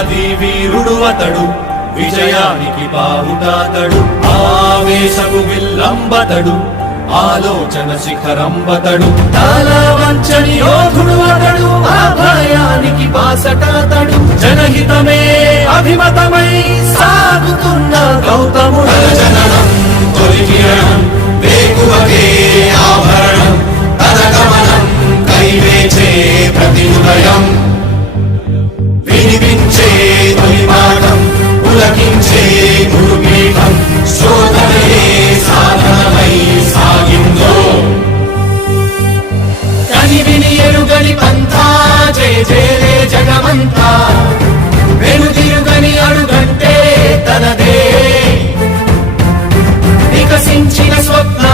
వీరాది వీరుడు అతడు విజయానికి బావుటాతడు ఆవేశపు విల్లంబతడు ఆలోచన శిఖరంబతడు. తల వంచని యోధుడు అతడు ఆ భయానికి బాసటాతడు. జనహితమే అభిమతమై సాగుతున్న గౌతముడు. జననం కని విని ఎరుగని పంతా జయ జయలే జగమంతా. వెనుదిరుగని అడుగంటే తనదే. వికసించిన స్వప్న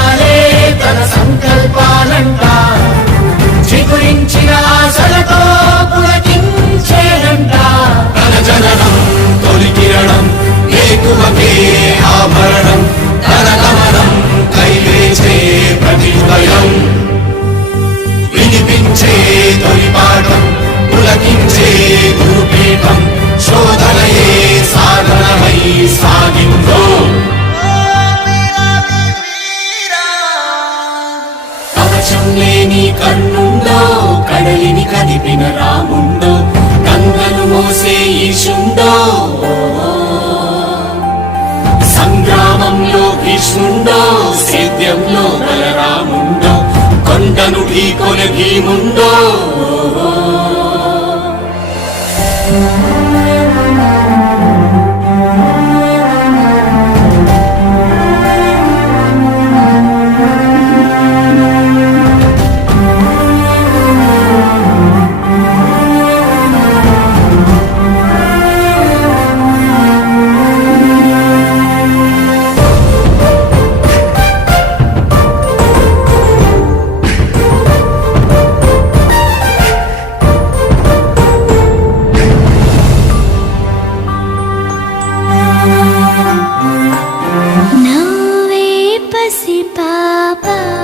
కన్నుండో కడలిని కదిపిన రాముండో గంగను మోసే ఈశుండో. సంగ్రామంలో భీష్ముండో సేద్యంలో బలరాముండో కొండను ఢీకొన భీముండో.